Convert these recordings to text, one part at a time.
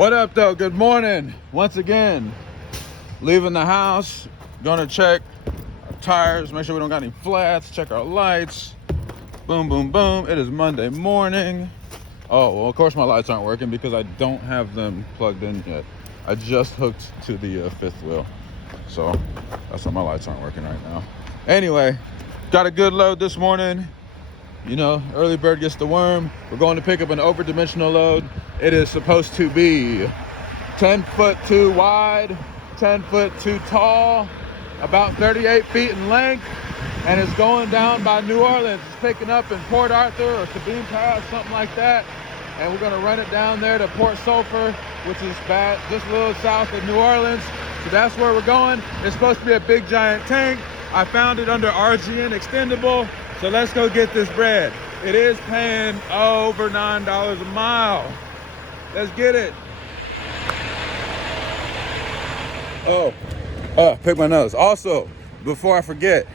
What up though? Good morning. Once again, leaving the house, gonna check our tires, make sure we don't got any flats, check our lights. Boom, boom, boom. It is Monday morning. Oh, well, of course my lights aren't working because I don't have them plugged in yet. I just hooked to the fifth wheel. So that's why my lights aren't working right now. Anyway, got a good load this morning. You know, early bird gets the worm. We're going to pick up an over-dimensional load. It is supposed to be 10 foot too wide, 10 foot too tall, about 38 feet in length, and it's going down by New Orleans. It's picking up in Port Arthur or Sabine Pass, something like that. And we're gonna run it down there to Port Sulphur, which is just a little south of New Orleans. So that's where we're going. It's supposed to be a big giant tank. I found it under RGN Extendable. So let's go get this bread. It is paying over $9 a mile. Let's get it. Pick my nose. Also, before I forget,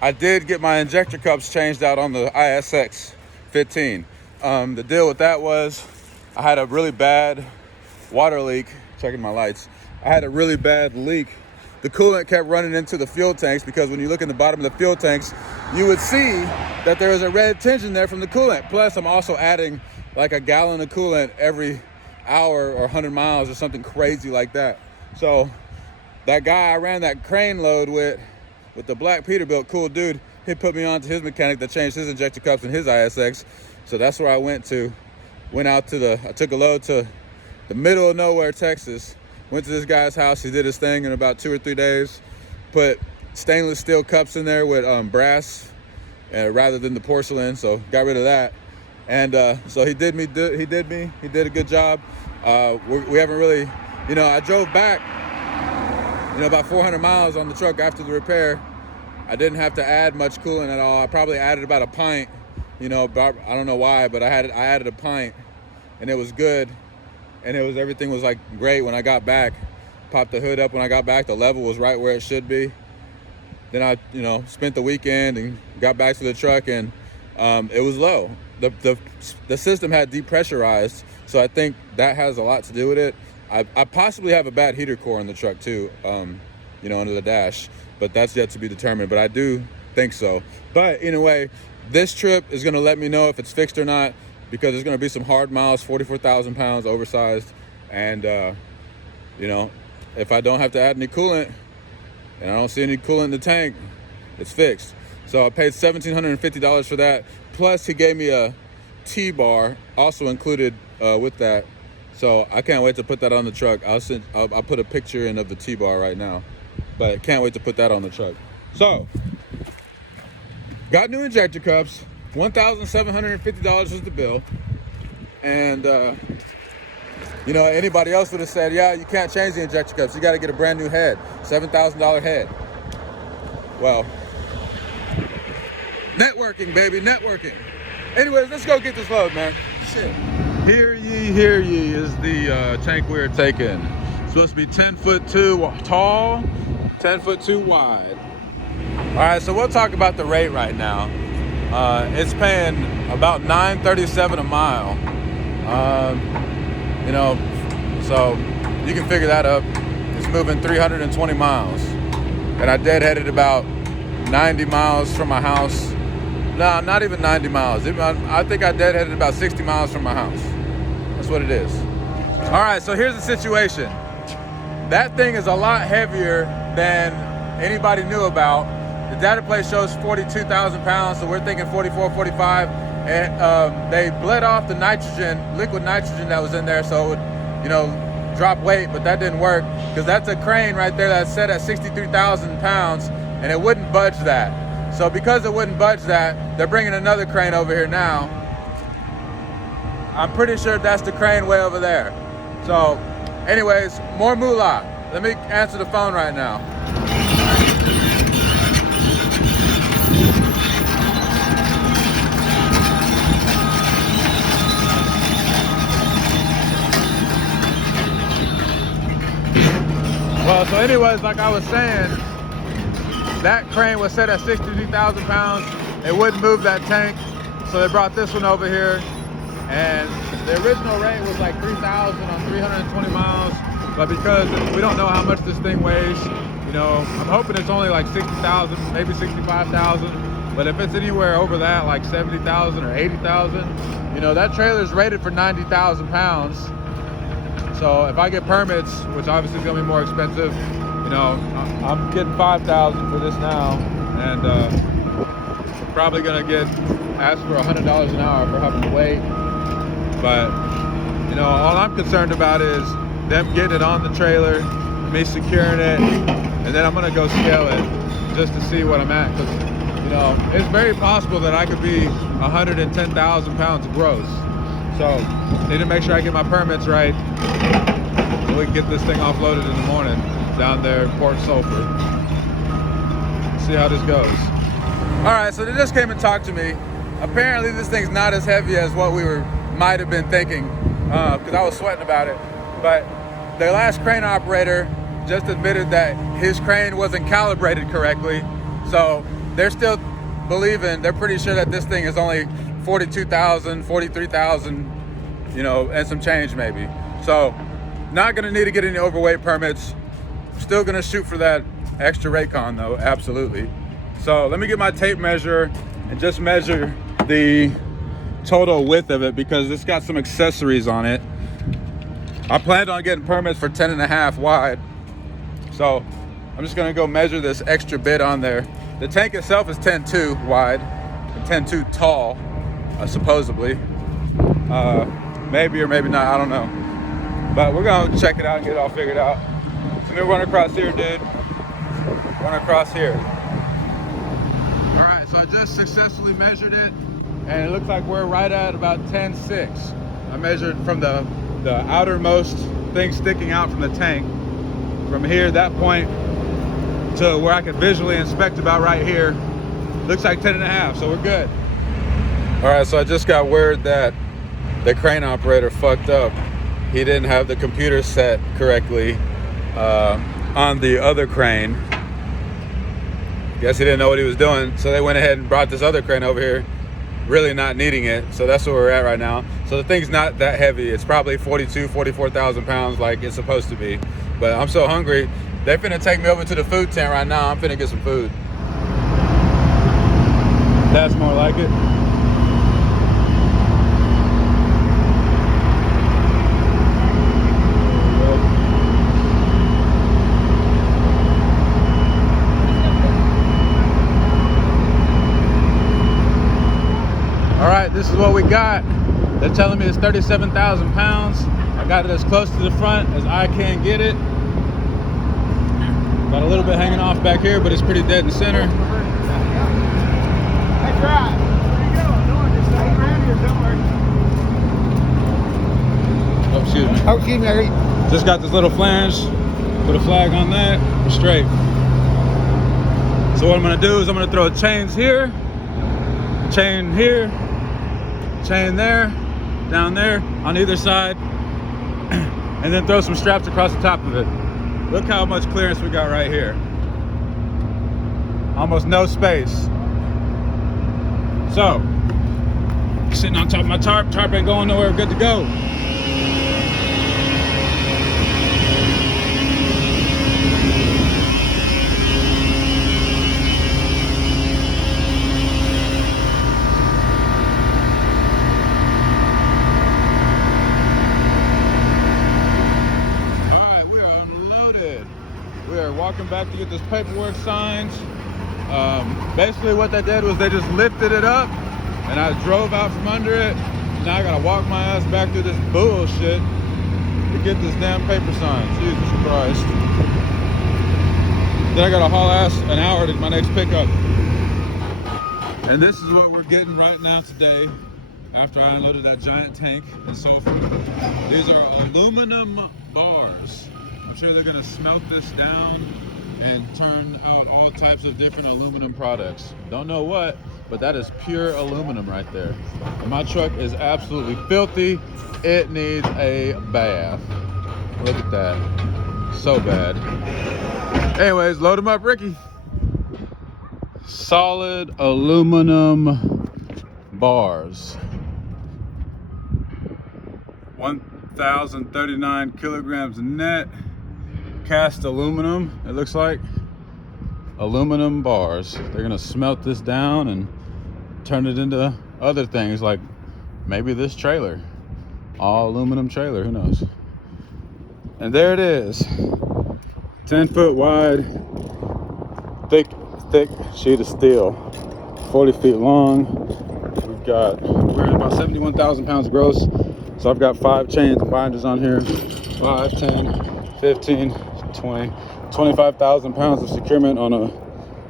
I did get my injector cups changed out on the ISX 15. The deal with that was I had a really bad water leak. Checking my lights. I had a really bad leak. The coolant kept running into the fuel tanks because when you look in the bottom of the fuel tanks, you would see that there was a red tinge in there from the coolant. Plus, I'm also adding like a gallon of coolant every hour or 100 miles or something crazy like that. So that guy I ran that crane load with the black Peterbilt, cool dude, he put me on to his mechanic that changed his injector cups in his ISX. So that's where I went to. I took a load to the middle of nowhere, Texas. Went to this guy's house. He did his thing in about 2 or 3 days. Put stainless steel cups in there with brass rather than the porcelain. So got rid of that. And so he did a good job. We haven't really, I drove back, about 400 miles on the truck after the repair. I didn't have to add much coolant at all. I probably added about a pint, I don't know why, but I added a pint and it was good. And everything was like great when I got back. Popped the hood up when I got back. The level was right where it should be. Then I, spent the weekend and got back to the truck and it was low. The system had depressurized, so I think that has a lot to do with it. I possibly have a bad heater core in the truck too, under the dash, but that's yet to be determined. But I do think so. But anyway, this trip is gonna let me know if it's fixed or not, because there's going to be some hard miles, 44,000 pounds, oversized. And, if I don't have to add any coolant and I don't see any coolant in the tank, it's fixed. So I paid $1,750 for that. Plus he gave me a T-bar also included with that. So I can't wait to put that on the truck. I'll put a picture in of the T-bar right now, but I can't wait to put that on the truck. So got new injector cups. $1,750 was the bill. And, anybody else would have said, yeah, you can't change the injector cups. You got to get a brand new head, $7,000 head. Well, networking, baby, networking. Anyways, let's go get this load, man. Shit. Hear ye is the tank we're taking. It's supposed to be 10 foot too tall, 10 foot too wide. All right, so we'll talk about the rate right now. It's paying about $9.37 a mile. So you can figure that up. It's moving 320 miles. And I deadheaded about 90 miles from my house. No, not even 90 miles. I think I deadheaded about 60 miles from my house. That's what it is. All right, so here's the situation. That thing is a lot heavier than anybody knew about. The data plate shows 42,000 pounds, so we're thinking 44, 45. And they bled off the nitrogen, liquid nitrogen that was in there, so it would, drop weight, but that didn't work because that's a crane right there that's set at 63,000 pounds, and it wouldn't budge that. So because it wouldn't budge that, they're bringing another crane over here now. I'm pretty sure that's the crane way over there. So, anyways, more moolah. Let me answer the phone right now. Well, so anyways, like I was saying, that crane was set at 63,000 pounds. It wouldn't move that tank. So they brought this one over here and The original rate was like 3,000 on 320 miles, but because we don't know how much this thing weighs, you know, I'm hoping it's only like 60,000, maybe 65,000. But if it's anywhere over that, like 70,000 or 80,000, you know, that trailer is rated for 90,000 pounds. So if I get permits, which obviously is gonna be more expensive, you know, I'm getting 5,000 for this now, and probably gonna ask for $100 an hour for having to wait. But you know, all I'm concerned about is them getting it on the trailer, me securing it, and then I'm gonna go scale it just to see what I'm at. Because you know, it's very possible that I could be 110,000 pounds gross. So need to make sure I get my permits right so we can get this thing offloaded in the morning down there in Port Sulphur. See how this goes. All right, so they just came and talked to me. Apparently this thing's not as heavy as what we might have been thinking, because I was sweating about it. But the last crane operator just admitted that his crane wasn't calibrated correctly. So they're still believing, they're pretty sure that this thing is only 42,000, 43,000, you know, and some change maybe. So not gonna need to get any overweight permits. Still gonna shoot for that extra Raycon though, absolutely. So let me get my tape measure and just measure the total width of it, because it's got some accessories on it. I planned on getting permits for 10.5 wide. So I'm just gonna go measure this extra bit on there. The tank itself is 10.2 wide and 10.2 tall, supposedly. Maybe or maybe not, I don't know. But we're gonna check it out and get it all figured out. So we're run across here, dude. Run across here. All right, so I just successfully measured it, and it looks like we're right at about 10.6. I measured from the outermost thing sticking out from the tank. From here, that point, to where I could visually inspect about right here, looks like 10.5, so we're good. All right, so I just got word that the crane operator fucked up. He didn't have the computer set correctly on the other crane. Guess he didn't know what he was doing, so they went ahead and brought this other crane over here, really not needing it. So that's where we're at right now. So the thing's not that heavy. It's probably 44,000 pounds like it's supposed to be. But I'm so hungry. They finna take me over to the food tent right now. I'm finna get some food. That's more like it. All right, this is what we got. They're telling me it's 37,000 pounds. I got it as close to the front as I can get it. Got a little bit hanging off back here, but it's pretty dead in the center. That's right. Where you going? Doing this thing around here somewhere. Oh, excuse me. Oh, excuse me. Just got this little flange. Put a flag on that. We're straight. So what I'm gonna do is I'm gonna throw chains here, chain here, chain there, down there, on either side, and then throw some straps across the top of it. Look how much clearance we got right here. Almost no space. So, sitting on top of my tarp. Tarp ain't going nowhere, good to go. Walking back to get this paperwork signed. Basically what they did was they just lifted it up and I drove out from under it. Now I gotta walk my ass back through this bullshit to get this damn paper signed. Jesus Christ. Then I gotta haul ass an hour to my next pickup. And this is what we're getting right now today after I unloaded that giant tank in Sulphur. These are aluminum bars. I'm sure they're gonna smelt this down and turn out all types of different aluminum products. Don't know what, but that is pure aluminum right there. And my truck is absolutely filthy. It needs a bath. Look at that, so bad. Anyways, load them up, Ricky. Solid aluminum bars. 1,039 kilograms net. Cast aluminum, it looks like. Aluminum bars. They're gonna smelt this down and turn it into other things, like maybe this trailer. All aluminum trailer, who knows? And there it is. 10-foot wide, thick sheet of steel. 40 feet long. We're at about 71,000 pounds gross. So I've got 5 chains and binders on here. 5, 10, 15, 20, 25,000 pounds of securement on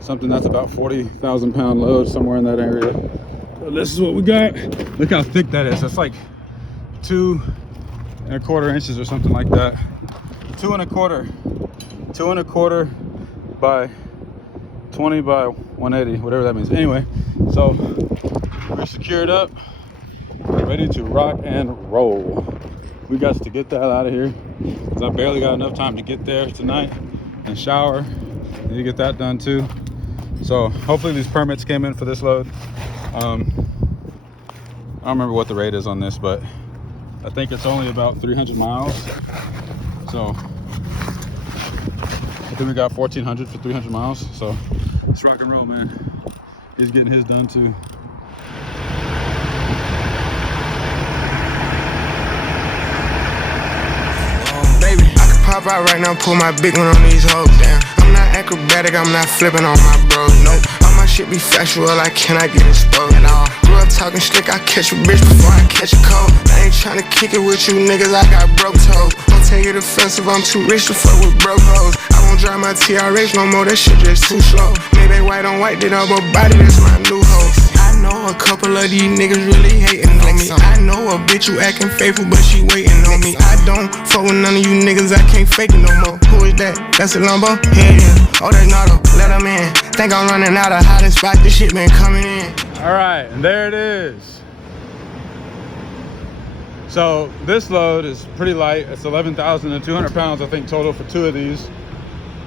something that's about 40,000 pound load, somewhere in that area. So this is what we got. Look how thick that is. That's like 2 1/4 inches or something like that. 2 1/4 by 20 by 180, whatever that means. Anyway, so we're secured up, ready to rock and roll. We got to get the hell out of here because I barely got enough time to get there tonight and shower. Need to get that done too. So hopefully these permits came in for this load. I don't remember what the rate is on this, but I think it's only about 300 miles. So I think we got 1,400 for 300 miles. So let's rock and roll, man. He's getting his done too. Baby, I could pop out right now, pull my big one on these hoes, damn. I'm not acrobatic, I'm not flipping on my bros, nope. All my shit be factual, I cannot get exposed at all. Grew up talking slick, I catch a bitch before I catch a cold. I ain't tryna kick it with you niggas, I got broke toes. Don't take it offensive, I'm too rich to fuck with broke hoes. I won't drive my TRH no more, that shit just too slow. Maybe white on white, did all but body, that's my new hoe. I know a couple of these niggas really hating on me. I know a bitch who acting faithful, but she waiting on me. I don't fuck with none of you niggas, I can't fake it no more. Who is that? That's a Lumbo? Hell yeah. Oh, that's Nardo. Let him in. Think I'm running out of hottest spot. This shit been coming in. All right, and there it is. So this load is pretty light. It's 11,200 pounds, I think, total for 2 of these.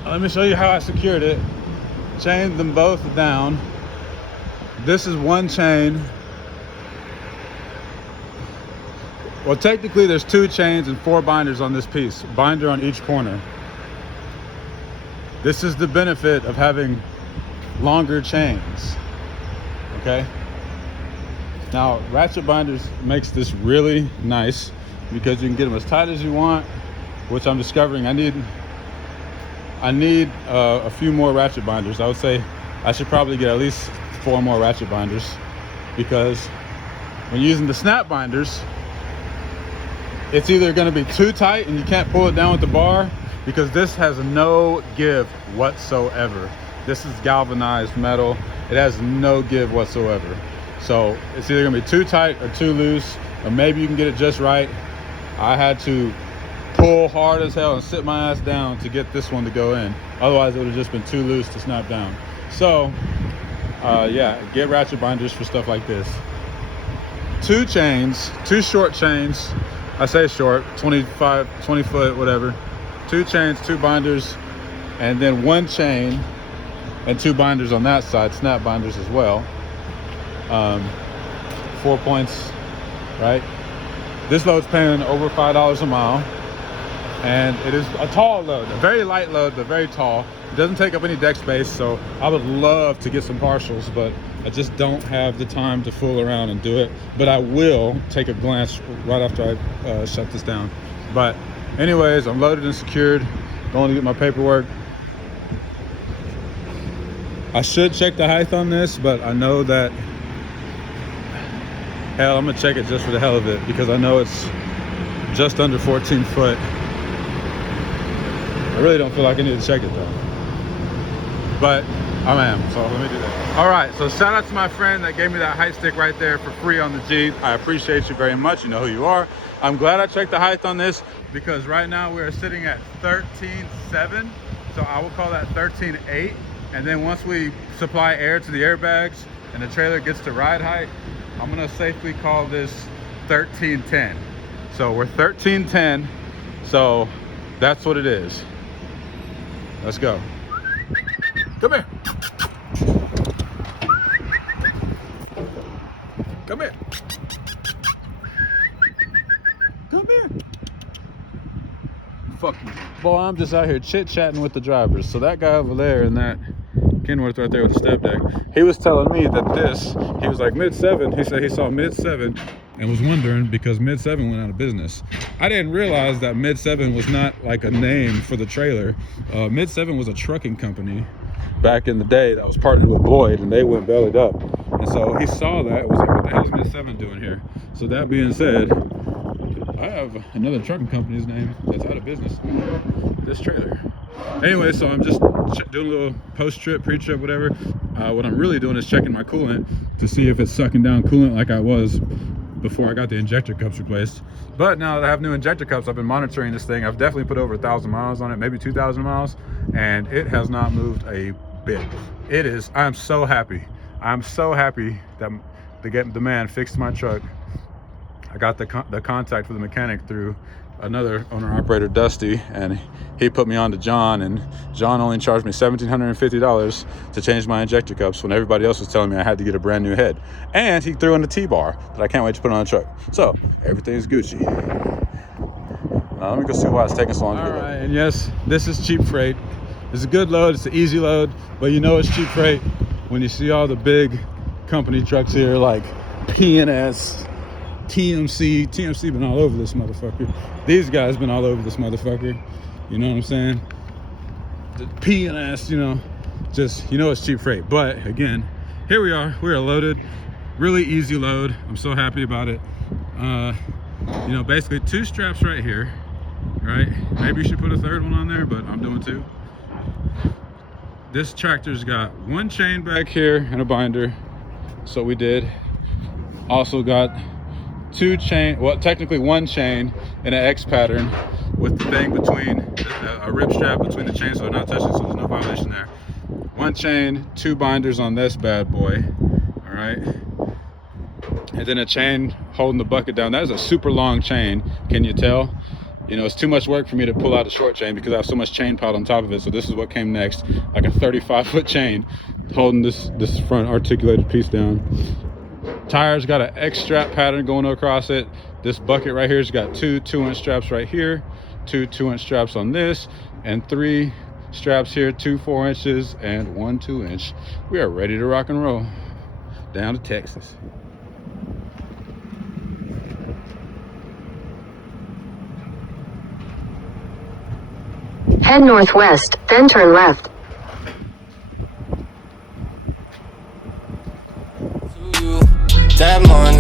Let me show you how I secured it. Chained them both down. This is one chain. Well, technically there's 2 chains and 4 binders on this piece, binder on each corner. This is the benefit of having longer chains, okay? Now, ratchet binders makes this really nice because you can get them as tight as you want, which I'm discovering I need a few more ratchet binders. I would say I should probably get at least 4 more ratchet binders, because when using the snap binders, it's either going to be too tight and you can't pull it down with the bar, because this has no give whatsoever. This is galvanized metal. It has no give whatsoever. So it's either going to be too tight or too loose, or maybe you can get it just right. I had to pull hard as hell and sit my ass down to get this one to go in. Otherwise it would have just been too loose to snap down. So yeah, get ratchet binders for stuff like this. 2 chains, 2 short chains. I say short, 20 foot, whatever. 2 chains, 2 binders, and then 1 chain and 2 binders on that side, snap binders as well. 4 points, right? This load's paying over $5 a mile, and it is a tall load, a very light load, but very tall. It doesn't take up any deck space, so I would love to get some partials, but I just don't have the time to fool around and do it. But I will take a glance right after I shut this down. But anyways, I'm loaded and secured, going to get my paperwork. I should check the height on this, but I know that, hell, I'm gonna check it just for the hell of it, because I know it's just under 14 foot. I really don't feel like I need to check it though, but I am, so let me do that. All right, so shout out to my friend that gave me that height stick right there for free on the Jeep. I appreciate you very much. You know who you are. I'm glad I checked the height on this, because right now we are sitting at 13.7, so I will call that 13.8. And then once we supply air to the airbags and the trailer gets to ride height, I'm gonna safely call this 13.10. So we're 13.10, so that's what it is. Let's go. Come here. Come here. Come here. fuck you. Boy, I'm just out here chit-chatting with the drivers. So that guy over there in that Kenworth right there with the step deck, he was telling me that this, he was like mid-7. He said he saw mid-7 and was wondering because mid-7 went out of business. I didn't realize that mid-7 was not like a name for the trailer. Mid-7 was a trucking company back in the day that was partnered with Boyd, and they went bellied up. And so he saw that, was like, what the hell is mid-7 doing here? So that being said, I have another trucking company's name that's out of business, this trailer. Anyway, so I'm just doing a little post-trip, pre-trip, whatever. What I'm really doing is checking my coolant to see if it's sucking down coolant like I was before I got the injector cups replaced. But now that I have new injector cups, I've been monitoring this thing. I've definitely put over 1,000 miles on it, maybe 2,000 miles, and it has not moved a bit. It is, I'm so happy. I'm so happy that the man fixed my truck. I got the contact for the mechanic through another owner-operator, Dusty, and he put me on to John, and John only charged me $1,750 to change my injector cups when everybody else was telling me I had to get a brand new head. And he threw in the T-bar that I can't wait to put on the truck. So everything's Gucci. Now let me go see why it's taking so long to get loaded. And yes, this is cheap freight. It's a good load, it's an easy load, but you know it's cheap freight when you see all the big company trucks here like P&S, TMC been all over this motherfucker. These guys been all over this motherfucker. You know what I'm saying? The P&S, you know, just, you know it's cheap freight. But again, here we are loaded. Really easy load. I'm so happy about it. You know, basically 2 straps right here, right? Maybe you should put a 3rd one on there, but I'm doing 2. This tractor's got 1 chain back here and a binder. So we did. Also got 2 chain, well, technically 1 chain in an X pattern with the thing between a rip strap between the chains, so they're not touching, so there's no violation there. 1 chain, 2 binders on this bad boy. All right. And then a chain holding the bucket down. That is a super long chain. Can you tell? You know, it's too much work for me to pull out a short chain because I have so much chain piled on top of it. So this is what came next, like a 35-foot chain holding this front articulated piece down. Tires got an X strap pattern going across it. This bucket right here's got 2 2-inch straps right here, 2 2-inch straps on this, and 3 straps here, 2 4 inches and 1 2-inch. We are ready to rock and roll down to Texas. Head northwest, then turn left. That money,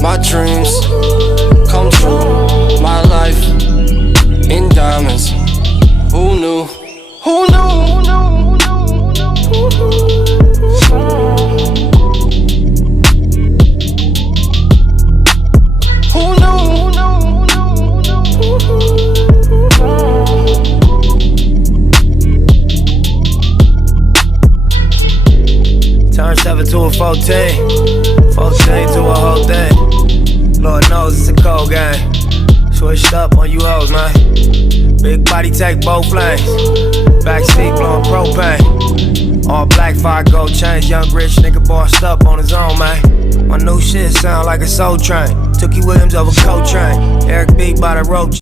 my dreams come true. My life in diamonds. Who knew? Who knew? Turn 7 to a 14, 14 to a whole thing. Lord knows it's a cold game. Switched up on you hoes, man. Big body take both lanes. Backseat blowing propane. All black, 5 gold chains. Young rich nigga bossed up on his own, man. My new shit sound like a soul train. Tookie Williams over Coltrane. Eric B by the rope.